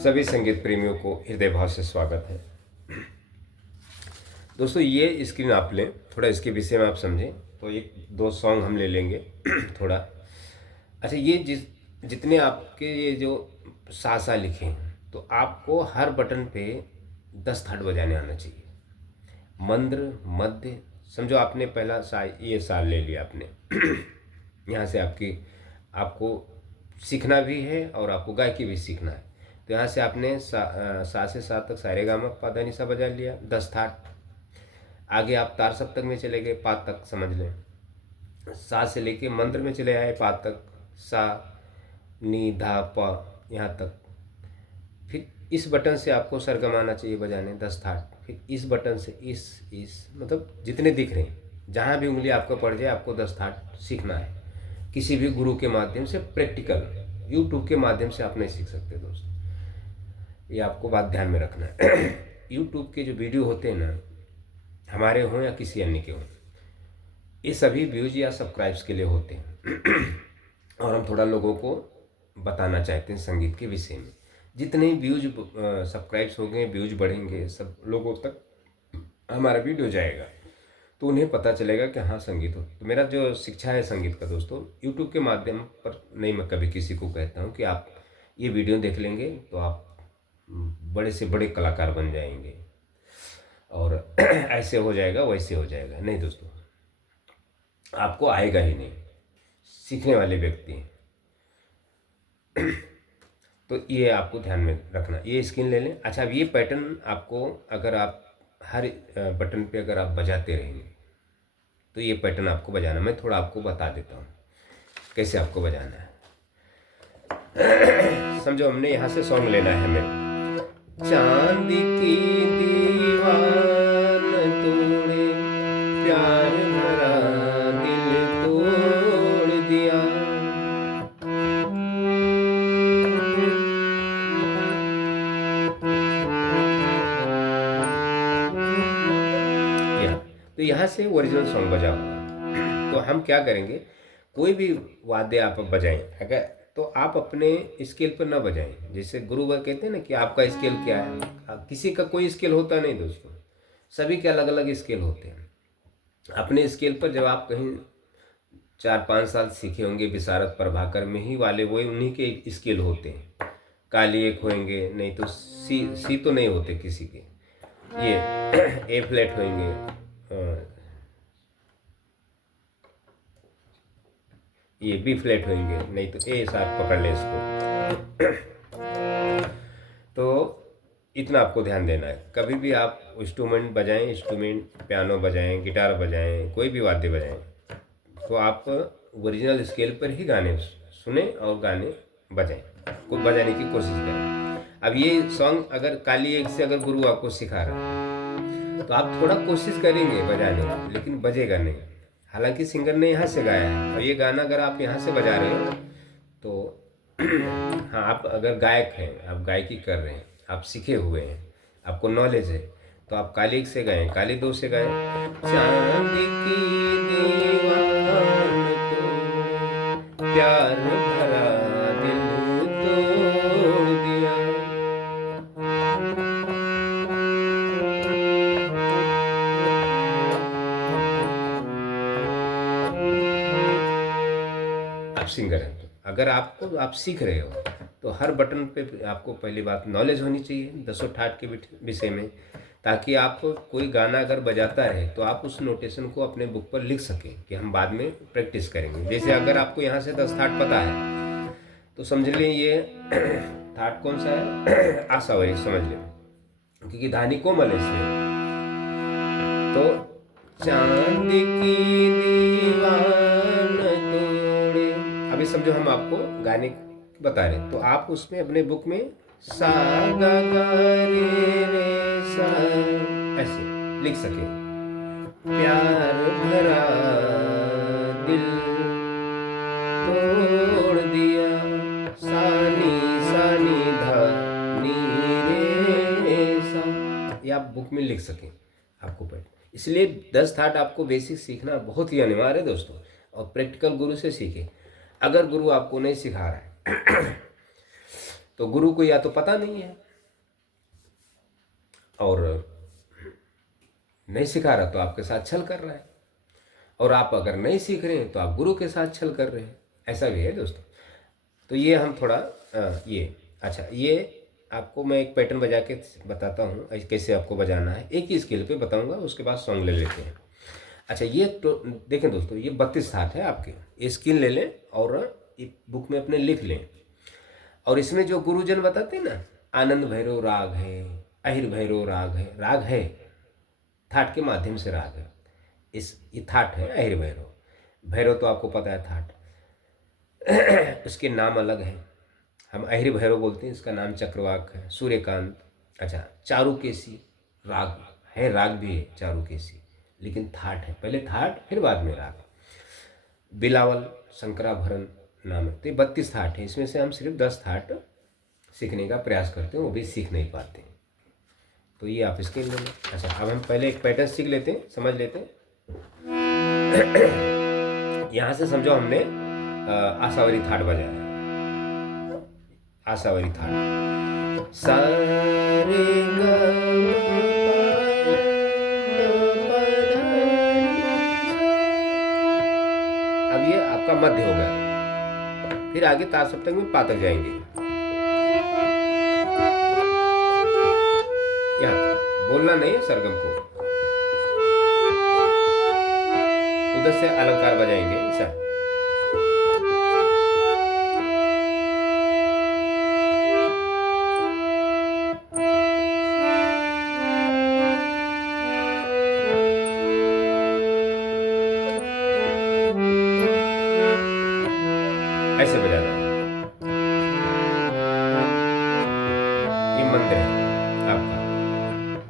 सभी संगीत प्रेमियों को हृदय भाव से स्वागत है। दोस्तों, ये स्क्रीन आप लें, थोड़ा इसके विषय में आप समझें तो एक दो सॉन्ग हम ले लेंगे थोड़ा। अच्छा, ये जितने आपके ये जो सा सा लिखे हैं तो आपको हर बटन पे 10 थाट बजाने आना चाहिए। मंद्र मध्य, समझो आपने पहला सा, ये सा ले लिया आपने यहाँ से आपको सीखना भी है और आपको गायकी भी सीखना है। तो यहाँ से आपने सा से सा तक सा रे गा मा पा धा नि सा बजा लिया 10 थाट। आगे आप तार सप्तक में चले गए, पा तक समझ लें। सा से लेके मंत्र में चले आए, पा तक, सा नी धा पा यहाँ तक। फिर इस बटन से आपको सरगम आना चाहिए बजाने 10 थाट। फिर इस बटन से इस मतलब जितने दिख रहे हैं, जहाँ भी उंगली आपका पड़ जाए आपको 10 थाट सीखना है। किसी भी गुरु के माध्यम से, प्रैक्टिकल यूट्यूब के माध्यम से आप नहीं सीख सकते दोस्तों, ये आपको बात ध्यान में रखना है। यूट्यूब के जो वीडियो होते हैं ना, हमारे हों या किसी अन्य के हों, ये सभी व्यूज या सब्सक्राइब्स के लिए होते हैं और हम थोड़ा लोगों को बताना चाहते हैं संगीत के विषय में। जितने व्यूज सब्सक्राइब्स हो गए, व्यूज बढ़ेंगे, सब लोगों तक हमारा वीडियो जाएगा तो उन्हें पता चलेगा कि हाँ संगीत हो। तो मेरा जो शिक्षा है संगीत का दोस्तों, यूट्यूब के माध्यम पर नहीं, मैं कभी किसी को कहता हूँ कि आप ये वीडियो देख लेंगे तो आप बड़े से बड़े कलाकार बन जाएंगे और ऐसे हो जाएगा वैसे हो जाएगा। नहीं दोस्तों, आपको आएगा ही नहीं, सीखने वाले व्यक्ति हैं। तो ये आपको ध्यान में रखना। ये स्क्रीन ले लें। अच्छा, अब ये पैटर्न आपको, अगर आप हर बटन पे अगर आप बजाते रहेंगे तो ये पैटर्न आपको बजाना, मैं थोड़ा आपको बता देता हूँ कैसे आपको बजाना है। समझो हमने यहाँ से सॉन्ग लेना है हमें। चांद की दीवान तोड़े, प्यार भरा दिल तोड़ दिया। तो यहाँ से ओरिजिनल सॉन्ग बजा हुआ। तो हम क्या करेंगे, कोई भी वाद्य आप बजाएं अगर, तो आप अपने स्केल पर ना बजाएं। जैसे गुरु कहते हैं ना कि आपका स्केल क्या है, किसी का कोई स्केल होता नहीं दोस्तों, सभी के अलग अलग स्केल होते हैं। अपने स्केल पर जब आप कहीं 4-5 साल सीखे होंगे, विशारद प्रभाकर में ही वाले, वो उन्हीं के स्केल होते हैं। काली एक होंगे, नहीं तो सी तो नहीं होते किसी के, ये ए फ्लैट होंगे, ये बी फ्लैट होंगे, नहीं तो ए शार्प पकड़ ले इसको। तो इतना आपको ध्यान देना है। कभी भी आप इंस्ट्रूमेंट बजाएं, इंस्ट्रूमेंट पियानो बजाएं, गिटार बजाएं, कोई भी वाद्य बजाएं, तो आप ओरिजिनल स्केल पर ही गाने सुने और गाने बजाएं, को बजाने की कोशिश करें। अब ये सॉन्ग अगर काली एक से अगर गुरु आपको सिखा रहा है तो आप थोड़ा कोशिश करेंगे बजाने की, लेकिन बजेगा नहीं। हालांकि सिंगर ने यहाँ से गाया है और ये गाना अगर आप यहाँ से बजा रहे हो तो हाँ, आप अगर गायक हैं, आप गायकी कर रहे हैं, आप सीखे हुए हैं, आपको नॉलेज है, तो आप काली एक से गाएं, काली दो से गाएं। चांद की दीवान तो प्यार भरा दिल तोड़ दिया। आप सिंगर हैं, तो अगर आप सीख रहे हो तो हर बटन पे आपको पहली बात नॉलेज होनी चाहिए 10 ठाट के विषय में, ताकि आप कोई गाना अगर बजाता है तो आप उस नोटेशन को अपने बुक पर लिख सकें कि हम बाद में प्रैक्टिस करेंगे। जैसे अगर आपको यहाँ से 10 थाट पता है तो समझ लें ये थाट कौन सा है, आशा वही समझ लें, क्योंकि धानी कोमल है इसमें। तो चांद की दीवान तोड़े, अभी समझो हम आपको गाने बता रहे हैं तो आप उसमें अपने बुक में सा गा गा रे सा ऐसे लिख सके। प्यार भरा दिल तोड़ दिया, सानी सानी धा नी रे सा, ये आप बुक में लिख सकें आपको पढ़। इसलिए 10 थाट आपको बेसिक सीखना बहुत ही अनिवार्य है दोस्तों, और प्रैक्टिकल गुरु से सीखें। अगर गुरु आपको नहीं सिखा रहा है तो गुरु को या तो पता नहीं है और नहीं सिखा रहा तो आपके साथ छल कर रहा है, और आप अगर नहीं सीख रहे हैं तो आप गुरु के साथ छल कर रहे हैं। ऐसा भी है दोस्तों। तो ये हम थोड़ा ये अच्छा, ये आपको मैं एक पैटर्न बजा के बताता हूँ कैसे आपको बजाना है। एक ही स्केल पे बताऊँगा, उसके बाद सॉन्ग ले लेते हैं। अच्छा, ये तो देखें दोस्तों, ये 32 हाथ है आपके। ये स्केल ले लें और एक बुक में अपने लिख लें। और इसमें जो गुरुजन बताते हैं ना, आनंद भैरव राग है, अहिर भैरव राग है, थाट के माध्यम से राग है। ये थाट है, अहिर भैरव। भैरव तो आपको पता है थाट, उसके नाम अलग हैं। हम अहिर भैरव बोलते हैं, इसका नाम चक्रवाक है, सूर्यकांत। अच्छा, चारुकेसी राग है, राग भी है चारुकेसी, लेकिन थाट है, पहले थाट फिर बाद में राग। बिलावल, शंकराभरण नाम है। तो ये 32 थाट है, इसमें से हम सिर्फ 10 थाट सीखने का प्रयास करते हैं, वो भी सीख नहीं पाते। तो ये आप इसके ले लें। अच्छा, अब हम पहले एक पैटर्न सीख लेते हैं, समझ लेते हैं। यहाँ से समझो हमने आशावरी थाट बजाया, आशावरी थाट, सारे अब ये आपका मध्य हो गया। फिर आगे तार सप्तक में पा तक जाएंगे। यहाँ बोलना नहीं है सरगम को, उधर से अलंकार बजाएंगे सर। ऐसे बजाना है। ये मंत्र है आपका,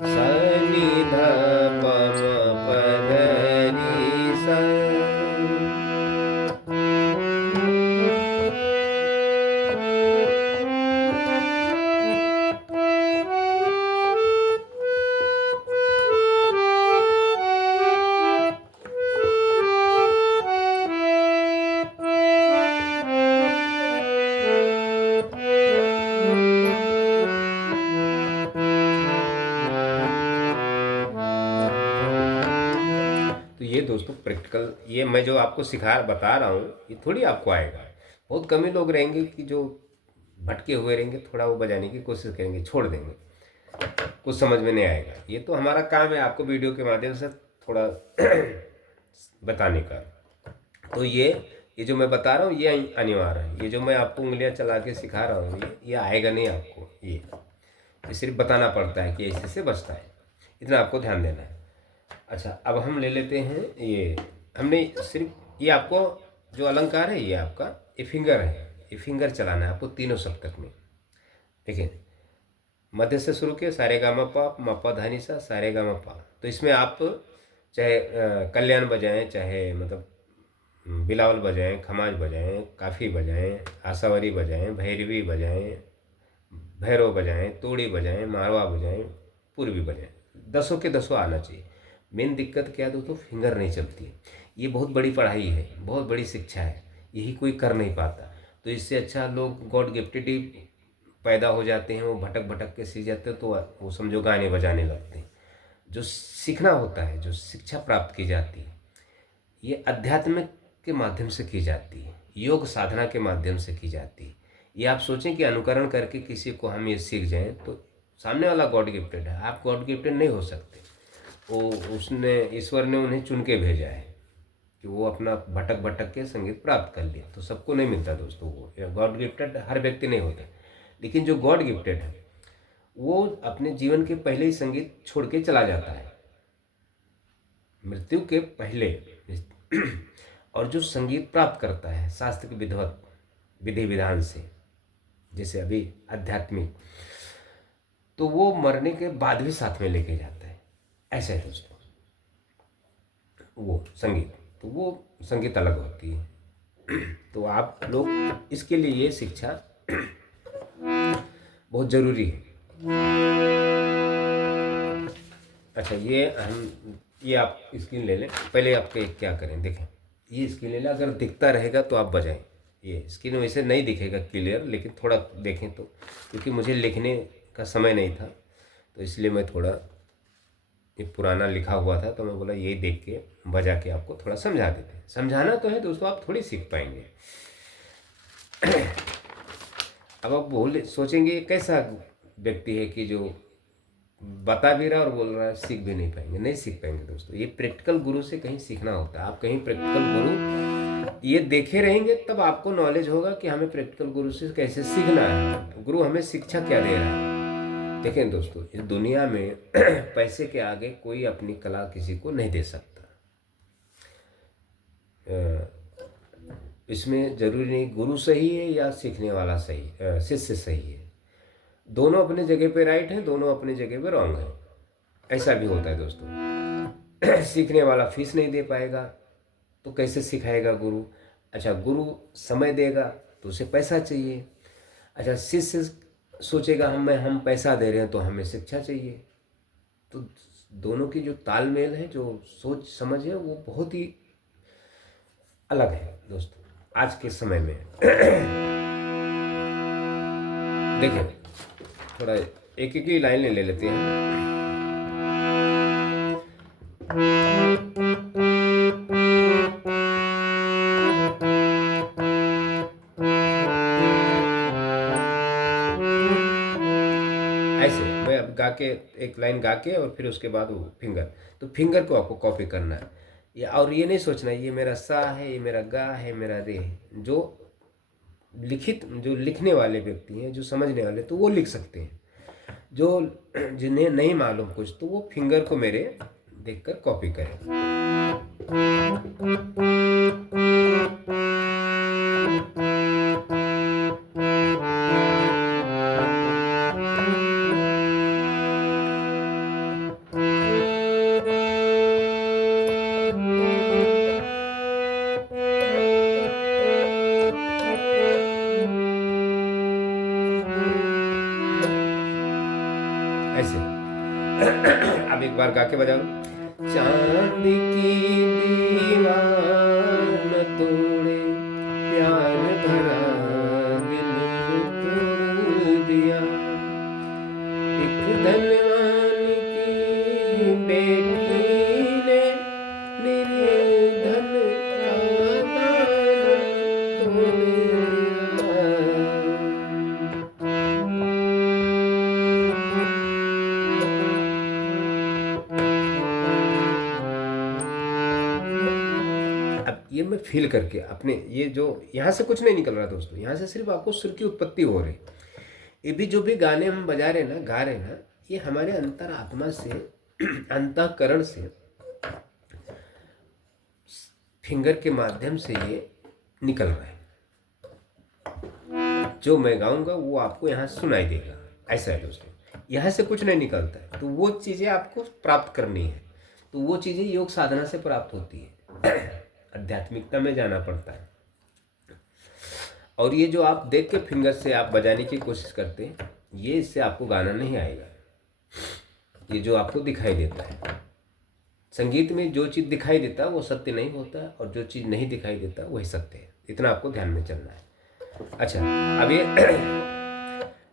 सा नि ध प म प ध नि सा। तो ये दोस्तों प्रैक्टिकल, ये मैं जो आपको बता रहा हूँ, ये थोड़ी आपको आएगा। बहुत कम ही लोग रहेंगे कि जो भटके हुए रहेंगे, थोड़ा वो बजाने की कोशिश करेंगे, छोड़ देंगे, कुछ समझ में नहीं आएगा। ये तो हमारा काम है आपको वीडियो के माध्यम से थोड़ा बताने का। तो ये जो मैं बता रहा हूँ ये अनिवार्य है। ये जो मैं आपको उंगलियां चला के सिखा रहा हूँ ये आएगा नहीं आपको। ये सिर्फ बताना पड़ता है कि ऐसे से बचता है, इतना आपको ध्यान देना है। अच्छा, अब हम ले लेते हैं ये, हमने सिर्फ ये आपको जो अलंकार है ये आपका ये फिंगर है, ये फिंगर चलाना है आपको तीनों सप्तक में। देखिए, मध्य से शुरू किया, सारे गा मा पा धा नि सा, सारे गा मा पा। तो इसमें आप चाहे कल्याण बजाएं, चाहे मतलब बिलावल बजाएं, खमाज बजाएं, काफ़ी बजाएं, आशावरी बजाएं, भैरवी बजाएं, भैरव बजाएं, तोड़ी बजाएं, मारवा बजाएं, पूर्वी बजाएं, 10 के 10 आना चाहिए। मेन दिक्कत क्या है दोस्तों, फिंगर नहीं चलती है। ये बहुत बड़ी पढ़ाई है, बहुत बड़ी शिक्षा है, यही कोई कर नहीं पाता। तो इससे अच्छा लोग गॉड गिफ्टेड ही पैदा हो जाते हैं, वो भटक भटक के सीख जाते हैं, तो वो समझो गाने बजाने लगते हैं। जो सीखना होता है, जो शिक्षा प्राप्त की जाती है, ये अध्यात्म के माध्यम से की जाती है, योग साधना के माध्यम से की जाती है। ये आप सोचें कि अनुकरण करके किसी को हम ये सीख जाएं तो सामने वाला गॉड गिफ्टेड है, आप गॉड गिफ्टेड नहीं हो सकते। वो उसने, ईश्वर ने उन्हें चुन के भेजा है कि वो अपना भटक भटक के संगीत प्राप्त कर लिया। तो सबको नहीं मिलता दोस्तों, वो गॉड गिफ्टेड हर व्यक्ति नहीं होता। लेकिन जो गॉड गिफ्टेड है वो अपने जीवन के पहले ही संगीत छोड़ के चला जाता है, मृत्यु के पहले। और जो संगीत प्राप्त करता है शास्त्र के विधिवत विधि विधान से, जैसे अभी आध्यात्मिक, तो वो मरने के बाद भी साथ में लेके जाता है। ऐसा है दोस्तों वो संगीत, तो वो संगीत अलग होती है। तो आप लोग इसके लिए ये शिक्षा बहुत ज़रूरी है। अच्छा, ये आप स्क्रीन ले लें। पहले आपके क्या करें, देखें, ये स्क्रीन ले लें, अगर दिखता रहेगा तो आप बजाएं, ये स्क्रीन वैसे नहीं दिखेगा क्लियर, लेकिन थोड़ा देखें तो, क्योंकि मुझे लिखने का समय नहीं था तो इसलिए मैं थोड़ा ये पुराना लिखा हुआ था तो मैं बोला यही देख के बजा के आपको थोड़ा समझा देते हैं। समझाना तो है दोस्तों, आप थोड़ी सीख पाएंगे। अब आप बोल सोचेंगे ये कैसा व्यक्ति है कि जो बता भी रहा है और बोल रहा है, सीख भी नहीं पाएंगे। नहीं सीख पाएंगे दोस्तों, ये प्रैक्टिकल गुरु से कहीं सीखना होता है। आप कहीं प्रैक्टिकल गुरु ये देखे रहेंगे तब आपको नॉलेज होगा कि हमें प्रैक्टिकल गुरु से कैसे सीखना है, गुरु हमें शिक्षा क्या दे रहा है। देखें दोस्तों, इस दुनिया में पैसे के आगे कोई अपनी कला किसी को नहीं दे सकता। इसमें जरूरी नहीं गुरु सही है या सीखने वाला सही, शिष्य सही है। दोनों अपने जगह पे राइट हैं, दोनों अपनी जगह पे रॉन्ग हैं। ऐसा भी होता है दोस्तों। सीखने वाला फीस नहीं दे पाएगा तो कैसे सिखाएगा गुरु। अच्छा, गुरु समय देगा तो उसे पैसा चाहिए। अच्छा, शिष्य सोचेगा हम पैसा दे रहे हैं तो हमें शिक्षा चाहिए। तो दोनों की जो तालमेल है, जो सोच समझ है, वो बहुत ही अलग है दोस्तों आज के समय में। देखिए, थोड़ा एक एक ही लाइन ले लेते हैं। ऐसे मैं अब गा के एक लाइन गा के और फिर उसके बाद वो फिंगर, तो फिंगर को आपको कॉपी करना है। और ये नहीं सोचना ये मेरा सा है, ये मेरा गा है, मेरा रे है। जो लिखने वाले व्यक्ति हैं, जो समझने वाले, तो वो लिख सकते हैं। जो जिन्हें नहीं मालूम कुछ, तो वो फिंगर को मेरे देखकर कॉपी करें। ऐसे अब एक बार गा के बजा लो। चांद की दीवार न तोड़े, प्यार भरा दिल तोड़ दिया। एक धनवान की बेटी ने निर्धन का दामन तोड़ दिया। अब ये मैं फील करके अपने, ये जो यहाँ से कुछ नहीं निकल रहा दोस्तों, यहाँ से सिर्फ आपको सुर की उत्पत्ति हो रही। ये भी जो भी गाने हम बजा रहे ना, गा रहे ना, ये हमारे अंतरात्मा से, अंतःकरण से, फिंगर के माध्यम से ये निकल रहा है। जो मैं गाऊंगा वो आपको यहाँ सुनाई देगा। ऐसा है दोस्तों, यहाँ से कुछ नहीं निकलता है। तो वो चीज़ें आपको प्राप्त करनी है, तो वो चीज़ें योग साधना से प्राप्त होती है। आध्यात्मिकता में जाना पड़ता है। और ये जो आप देख के फिंगर से आप बजाने की कोशिश करते हैं, ये इससे आपको गाना नहीं आएगा। ये जो आपको दिखाई देता है, संगीत में जो चीज़ दिखाई देता है वो सत्य नहीं होता, और जो चीज़ नहीं दिखाई देता वही सत्य है। इतना आपको ध्यान में चलना है। अच्छा, अब ये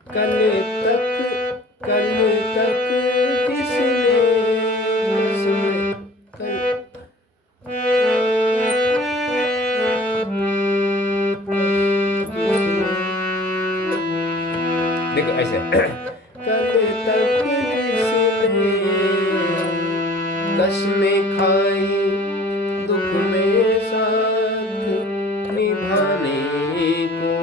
कल तक किसने देखो ऐसे कल तक किसने कसमें खाई, दुख में साथ निभाने को।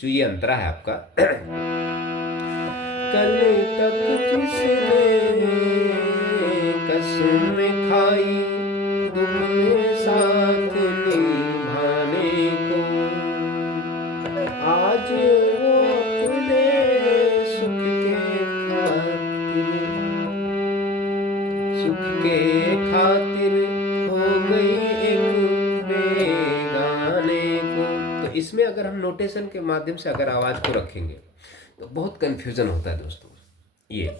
जो ये अंतरा है आपका, कल तक जिसने कसम खाई, दुख में साथ निभाने को, आज वो अपने सुख के अगर हम नोटेशन के माध्यम से अगर आवाज़ को रखेंगे तो बहुत कन्फ्यूज़न होता है दोस्तों। ये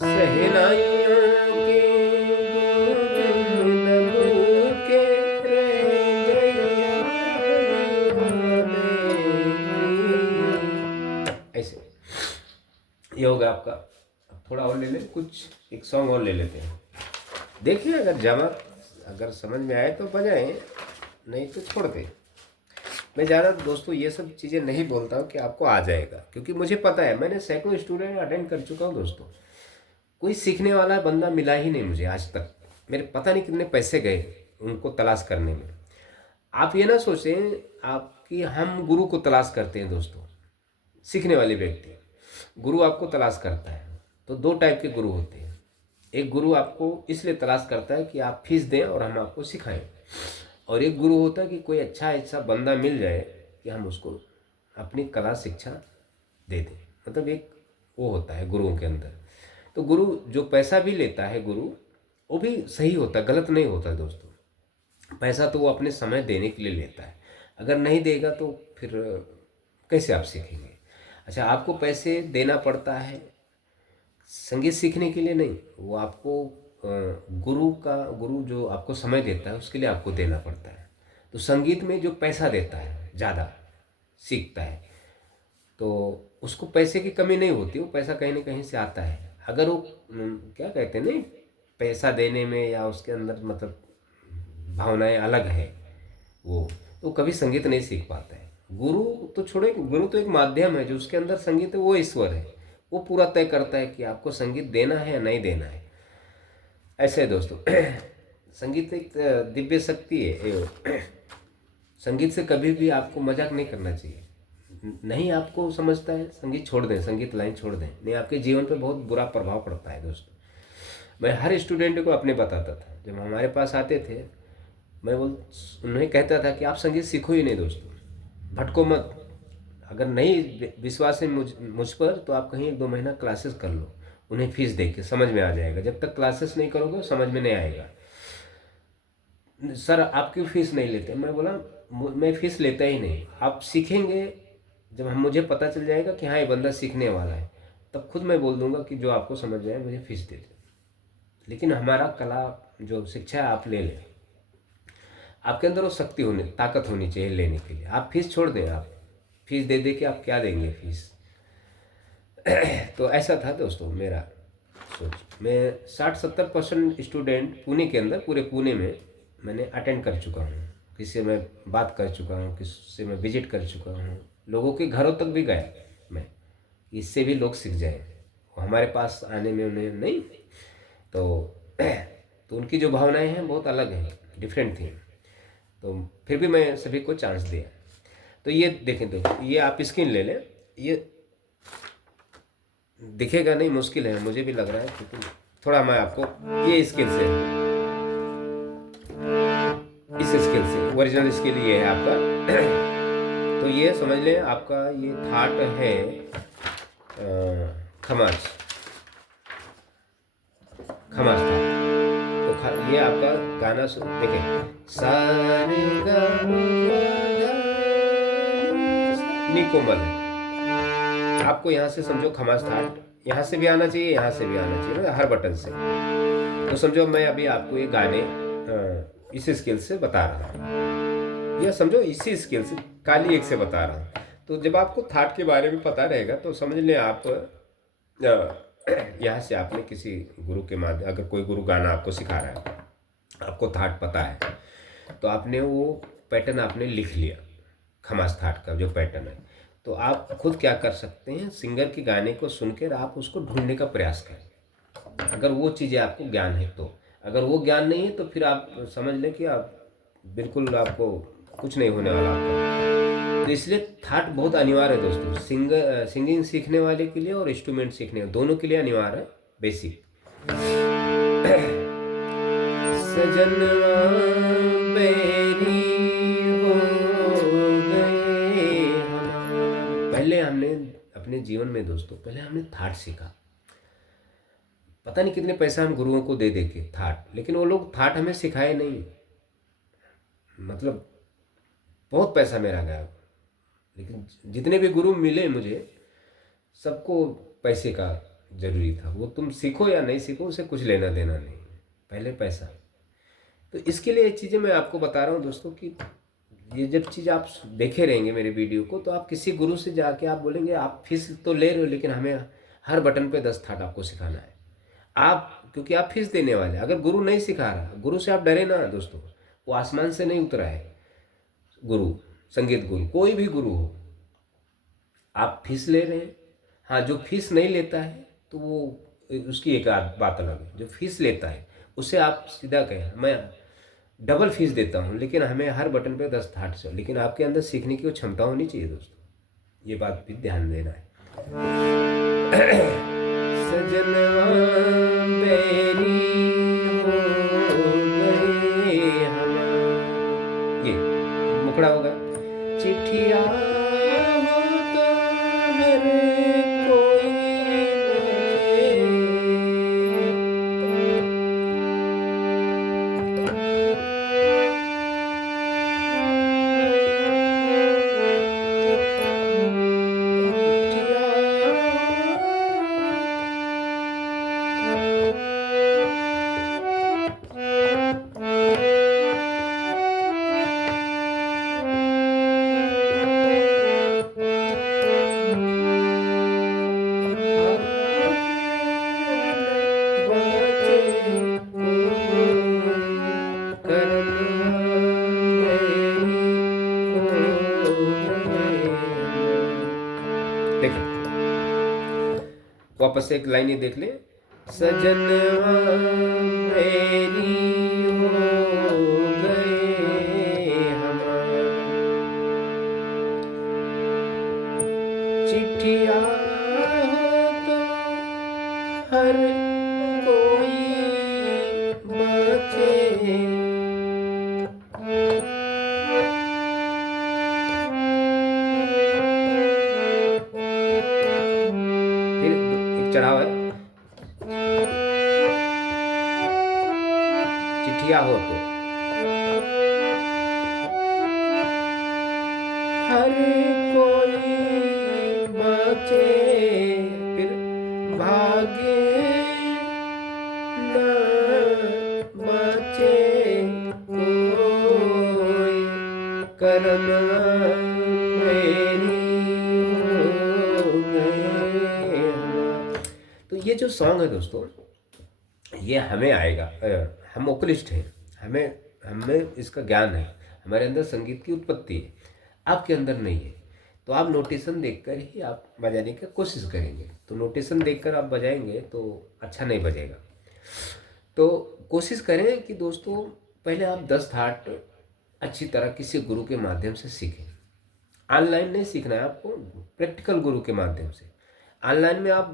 सहनाइयों की गूंज में दबू के रह गई ऐसे। ये होगा आपका। अब थोड़ा और ले लें, कुछ एक सॉन्ग और ले लेते हैं। देखिए अगर समझ में आए तो बजाएं, नहीं तो छोड़ दें। मैं ज़्यादा दोस्तों ये सब चीज़ें नहीं बोलता हूँ कि आपको आ जाएगा, क्योंकि मुझे पता है, मैंने सैकड़ों स्टूडेंट अटेंड कर चुका हूँ दोस्तों। कोई सीखने वाला बंदा मिला ही नहीं मुझे आज तक। मेरे पता नहीं कितने पैसे गए उनको तलाश करने में। आप ये ना सोचें आप कि हम गुरु को तलाश करते हैं दोस्तों। सीखने वाले व्यक्ति गुरु आपको तलाश करता है तो दो टाइप के गुरु होते हैं। एक गुरु आपको इसलिए तलाश करता है कि आप फीस दें और हम आपको सिखाएं, और एक गुरु होता है कि कोई अच्छा ऐसा बंदा मिल जाए कि हम उसको अपनी कला शिक्षा दे दें। मतलब एक वो होता है गुरुओं के अंदर। तो गुरु जो पैसा भी लेता है गुरु, वो भी सही होता है, गलत नहीं होता दोस्तों। पैसा तो वो अपने समय देने के लिए लेता है, अगर नहीं देगा तो फिर कैसे आप सीखेंगे। अच्छा, आपको पैसे देना पड़ता है संगीत सीखने के लिए नहीं, वो आपको गुरु जो आपको समय देता है उसके लिए आपको देना पड़ता है। तो संगीत में जो पैसा देता है, ज़्यादा सीखता है, तो उसको पैसे की कमी नहीं होती, वो पैसा कहीं ना कहीं से आता है। अगर वो क्या कहते हैं नहीं, पैसा देने में या उसके अंदर मतलब भावनाएं अलग है, वो तो कभी संगीत नहीं सीख पाता है। गुरु तो छोड़े, गुरु तो एक माध्यम है, जो उसके अंदर संगीत है वो ईश्वर है, वो पूरा तय करता है कि आपको संगीत देना है या नहीं देना है। ऐसे है दोस्तों। संगीत एक दिव्य शक्ति है। संगीत से कभी भी आपको मजाक नहीं करना चाहिए। नहीं आपको समझता है, संगीत छोड़ दें, संगीत लाइन छोड़ दें, नहीं आपके जीवन पे बहुत बुरा प्रभाव पड़ता है दोस्तों। मैं हर स्टूडेंट को अपने बताता था, जब हमारे पास आते थे मैं उन्हें कहता था कि आप संगीत सीखो ही नहीं दोस्तों, भटको मत। अगर नहीं विश्वास है मुझ पर तो आप कहीं 1-2 महीना क्लासेस कर लो, उन्हें फीस दे के, समझ में आ जाएगा। जब तक क्लासेस नहीं करोगे समझ में नहीं आएगा। सर आपकी फीस नहीं लेते, मैं बोला मैं फीस लेता ही नहीं। आप सीखेंगे जब मुझे पता चल जाएगा कि हाँ ये बंदा सीखने वाला है, तब खुद मैं बोल दूंगा कि जो आपको समझ जाए मुझे फीस दे दे। लेकिन हमारा कला जो शिक्षा है आप ले लें, आपके अंदर वो शक्ति होनी, ताकत होनी चाहिए लेने के लिए। आप फीस छोड़ दें, आप फीस दे दे के आप क्या देंगे फीस। तो ऐसा था दोस्तों मेरा सोच। मैं 60-70% स्टूडेंट पुणे के अंदर, पूरे पुणे में मैंने अटेंड कर चुका हूँ। किसी से मैं बात कर चुका हूँ, किसी से मैं विजिट कर चुका हूँ, लोगों के घरों तक भी गया मैं, इससे भी लोग सीख जाए। हमारे पास आने में उन्हें नहीं तो उनकी जो भावनाएं हैं बहुत अलग हैं, डिफरेंट थी। तो फिर भी मैं सभी को चांस दिया। तो ये देखें, तो ये आप स्क्रीन ले लें, ये दिखेगा नहीं, मुश्किल है, मुझे भी लग रहा है, क्योंकि थोड़ा मैं आपको ये स्किल से, इस स्किल से, ओरिजिनल स्किल ये है आपका। तो ये समझ लें आपका ये थाट है खमाज थाट। तो ये आपका गाना देखें, सारे निकोमल है। आपको यहाँ से समझो खमाज थाट, यहाँ से भी आना चाहिए, यहाँ से भी आना चाहिए, हर बटन से। तो समझो मैं अभी आपको ये गाने इस स्केल से बता रहा हूँ, या समझो इसी स्केल से काली एक से बता रहा हूँ। तो जब आपको थाट के बारे में पता रहेगा तो समझ लें आप यहाँ से आपने किसी गुरु के माध्यम, अगर कोई गुरु गाना आपको सिखा रहा है, आपको थाट पता है, तो आपने वो पैटर्न आपने लिख लिया, खमाज थाट का जो पैटर्न है। तो आप खुद क्या कर सकते हैं, सिंगर के गाने को सुनकर आप उसको ढूंढने का प्रयास करें, अगर वो चीज़ें आपको ज्ञान है तो। अगर वो ज्ञान नहीं है तो फिर आप समझ लें कि आप बिल्कुल, आपको कुछ नहीं होने वाला आपको। तो इसलिए थाट बहुत अनिवार्य है दोस्तों, सिंगिंग सीखने वाले के लिए और इंस्ट्रूमेंट सीखने दोनों के लिए अनिवार्य है, बेसिक। सजनवा बेरी हो गए हम। पहले हमने अपने जीवन में दोस्तों, पहले हमने थाट सीखा। पता नहीं कितने पैसा हम गुरुओं को दे दे के थाट, लेकिन वो लोग थाट हमें सिखाए नहीं। मतलब बहुत पैसा मेरा गया, लेकिन जितने भी गुरु मिले मुझे, सबको पैसे का जरूरी था। वो तुम सीखो या नहीं सीखो, उसे कुछ लेना देना नहीं, पहले पैसा। तो इसके लिए ये चीज़ें मैं आपको बता रहा हूँ दोस्तों कि ये जब चीज़ आप देखे रहेंगे मेरे वीडियो को, तो आप किसी गुरु से जाके आप बोलेंगे आप फीस तो ले रहे हो, लेकिन हमें हर बटन पे 10 थाट आपको सिखाना है। आप, क्योंकि आप फीस देने वाले हैं। अगर गुरु नहीं सिखा रहा, गुरु से आप डरे ना दोस्तों, वो आसमान से नहीं उतरा है गुरु, संगीत गुरु, कोई भी गुरु हो। आप फीस ले रहे हैं। हाँ, जो फीस नहीं लेता है तो वो उसकी एक बात अलग है। जो फीस लेता है उससे आप सीधा कहें मैं डबल फीस देता हूँ, लेकिन हमें हर बटन पे 10 थाट से, लेकिन आपके अंदर सीखने की वो क्षमता होनी चाहिए दोस्तों। ये बात भी ध्यान देना है। सजनवा बेरी हो गए हम, ये मुखड़ा होगा। चिट्ठिया हो तो हर कोई वापस से एक लाइन ये देख ले। सजनवा मेरी हो गए हम, चिट्ठिया हो तो हर कोई बचे। फिर एक चढ़ाव है। चिट्ठिया हो तो हर कोई बचे, फिर भागे न बचे कोई, करम मेरी हो गए हम। तो ये जो सॉन्ग है दोस्तों, ये हमें आएगा। हम वोकलिस्ट हैं, हमें हमें इसका ज्ञान है, हमारे अंदर संगीत की उत्पत्ति है, आपके अंदर नहीं है। तो आप नोटेशन देखकर ही आप बजाने की कोशिश करेंगे। तो नोटेशन देखकर आप बजाएंगे तो अच्छा नहीं बजेगा। तो कोशिश करें कि दोस्तों पहले आप 10 थाट अच्छी तरह किसी गुरु के माध्यम से सीखें। ऑनलाइन नहीं सीखना है आपको, प्रैक्टिकल गुरु के माध्यम से। ऑनलाइन में आप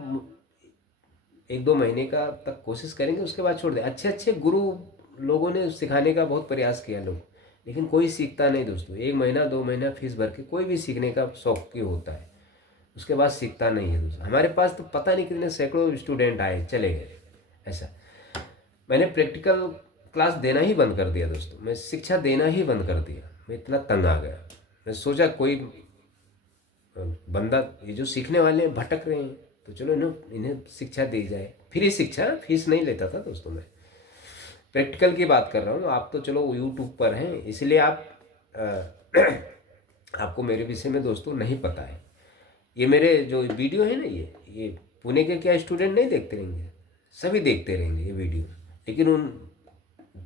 1-2 महीने का तक कोशिश करेंगे, उसके बाद छोड़ दें। अच्छे अच्छे गुरु लोगों ने सिखाने का बहुत प्रयास किया लोग, लेकिन कोई सीखता नहीं दोस्तों। 1 महीना 2 महीना फीस भर के कोई भी सीखने का शौक की होता है, उसके बाद सीखता नहीं है दोस्तों। हमारे पास तो पता नहीं कितने सैकड़ों स्टूडेंट आए चले गए। ऐसा मैंने प्रैक्टिकल क्लास देना ही बंद कर दिया दोस्तों, मैं शिक्षा देना ही बंद कर दिया। मैं इतना तंग आ गया। मैं सोचा कोई बंदा, ये जो सीखने वाले हैं भटक रहे हैं, तो चलो इन्हें शिक्षा दी जाए। फ्री शिक्षा, फीस नहीं लेता था दोस्तों। मैं प्रैक्टिकल की बात कर रहा हूँ। आप तो चलो यूट्यूब पर हैं, इसलिए आप आपको मेरे विषय में दोस्तों नहीं पता है। ये मेरे जो वीडियो है ना, ये पुणे के क्या स्टूडेंट नहीं देखते रहेंगे? सभी देखते रहेंगे ये वीडियो, लेकिन उन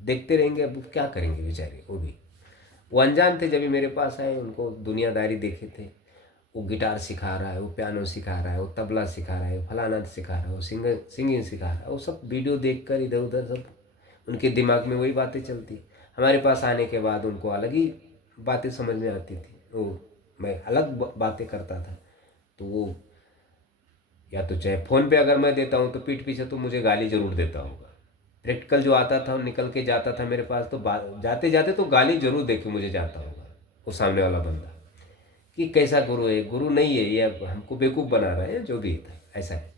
देखते रहेंगे। अब क्या करेंगे बेचारे, वो अनजान थे। जब भी मेरे पास आए, उनको दुनियादारी देखे थे। वो गिटार सिखा रहा है, वो पियानो सिखा रहा है, वो तबला सिखा रहा है, वो फलाना सिखा रहा है, वो सिंगिंग सिखा रहा है। वो सब वीडियो देखकर इधर उधर सब उनके दिमाग में वही बातें चलती। हमारे पास आने के बाद उनको अलग ही बातें समझ में आती थी। वो मैं अलग बातें करता था, तो वो या तो चाहे फ़ोन पे अगर मैं देता हूँ तो पीठ पीछे तो मुझे गाली ज़रूर देता होगा। प्रैक्टिकल जो आता था निकल के जाता था मेरे पास, तो जाते जाते तो गाली जरूर दे के मुझे जाता होगा वो सामने वाला बंदा, कि कैसा गुरु है, गुरु नहीं है ये, अब हमको बेवकूफ़ बना रहा है, जो भी था ऐसा है।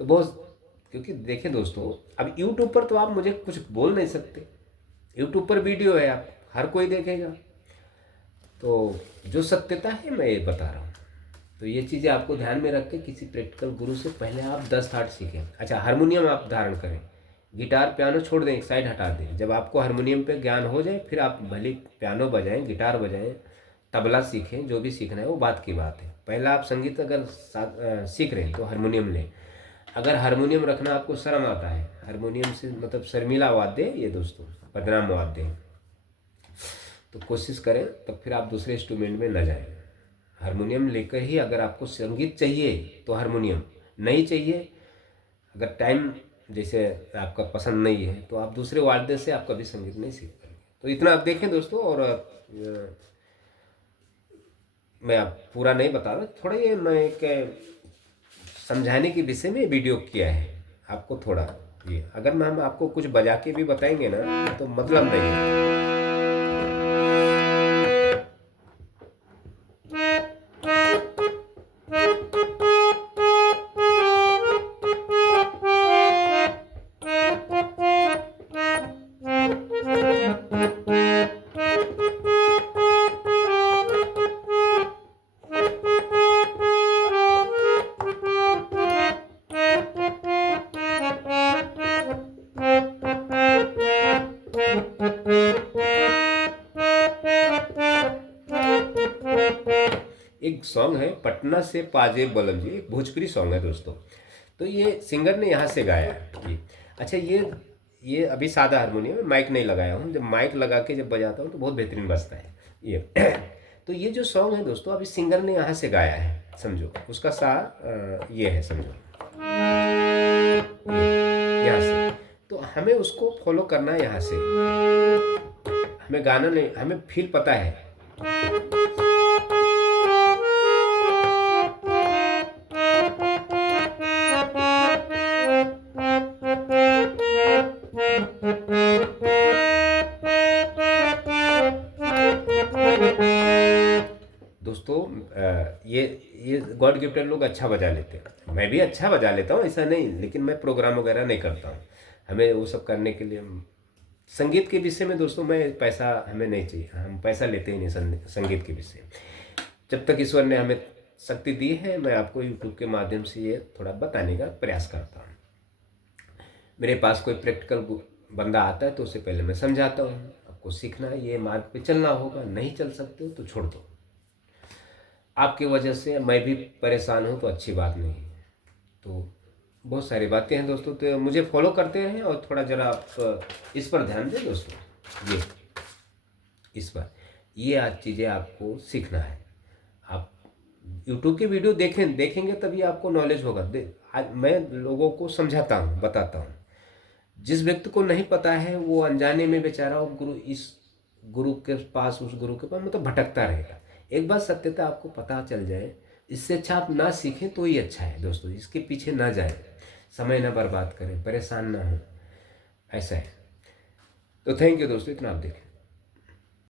तो बहुत, क्योंकि देखें दोस्तों, अब यूट्यूब पर तो आप मुझे कुछ बोल नहीं सकते, यूट्यूब पर वीडियो है, आप हर कोई देखेगा, तो जो सत्यता है मैं ये बता रहा हूँ। तो ये चीज़ें आपको ध्यान में रख के किसी प्रैक्टिकल गुरु से पहले आप 10 आर्ट सीखें। अच्छा, हारमोनियम आप धारण करें, गिटार पियानो छोड़ दें, एक साइड हटा दें। जब आपको हारमोनियम पे ज्ञान हो जाए फिर आप भले पियानो बजाएं, गिटार बजाएं, तबला सीखें, जो भी सीखना है वो बात की बात है। पहला आप संगीत अगर सीख रहे हैं तो हारमोनियम लें। अगर हारमोनियम रखना आपको शर्म आता है, हारमोनियम से मतलब शर्मिला वाद्य ये दोस्तों, बदनाम वाद्य है, तो कोशिश करें तब फिर आप दूसरे इंस्ट्रूमेंट में न जाएं। हारमोनियम लेकर ही, अगर आपको संगीत चाहिए तो हारमोनियम, नहीं चाहिए, अगर टाइम जैसे आपका पसंद नहीं है तो आप दूसरे वाद्य से आप कभी संगीत नहीं सीख पाएंगे। तो इतना आप देखें दोस्तों। और मैं आप पूरा नहीं बता रहा, थोड़ा ये मैं एक समझाने के विषय में वीडियो किया है आपको थोड़ा। ये अगर हम आपको कुछ बजा के भी बताएंगे ना तो मतलब नहीं है। एक सॉन्ग है पटना से पाजे बलम जी, एक भोजपुरी सॉन्ग है दोस्तों। तो ये सिंगर ने यहाँ से गाया है ये। अच्छा, ये अभी सादा हारमोनियम में माइक नहीं लगाया हूँ, जब माइक लगा के जब बजाता हूँ तो बहुत बेहतरीन बजता है ये। तो ये जो सॉन्ग है दोस्तों, अभी सिंगर ने यहाँ से गाया है, समझो उसका सा ये है, समझो यहाँ से। तो हमें उसको फॉलो करना है यहाँ से, हमें गाना नहीं, हमें फील पता है। दोस्तों ये गॉड गिफ्टेड लोग अच्छा बजा लेते हैं, मैं भी अच्छा बजा लेता हूँ, ऐसा नहीं, लेकिन मैं प्रोग्राम वगैरह नहीं करता हूँ। हमें वो सब करने के लिए, संगीत के विषय में दोस्तों मैं पैसा हमें नहीं चाहिए, हम पैसा लेते ही नहीं संगीत के विषय। जब तक ईश्वर ने हमें शक्ति दी है, मैं आपको यूट्यूब के माध्यम से ये थोड़ा बताने का प्रयास करता हूँ। मेरे पास कोई प्रैक्टिकल बंदा आता है तो उससे पहले मैं समझाता हूँ, आपको सीखना है, ये मार्ग पे चलना होगा, नहीं चल सकते हो तो छोड़ दो। आपकी वजह से मैं भी परेशान हूँ तो अच्छी बात नहीं है। तो बहुत सारी बातें हैं दोस्तों, तो मुझे फॉलो करते रहें और थोड़ा ज़रा आप इस पर ध्यान दें दोस्तों। ये इस पर ये आज चीज़ें आपको सीखना है। आप यूट्यूब की वीडियो देखेंगे तभी आपको नॉलेज होगा। आज मैं लोगों को समझाता हूँ, बताता हूँ। जिस व्यक्ति को नहीं पता है वो अनजाने में बेचारा वो इस गुरु के पास, उस गुरु के पास मतलब भटकता रहेगा। एक बार सत्यता आपको पता चल जाए, इससे अच्छा आप ना सीखें तो ही अच्छा है दोस्तों, इसके पीछे ना जाए, समय ना बर्बाद करें, परेशान ना हो, ऐसा है। तो थैंक यू दोस्तों, इतना आप देखें।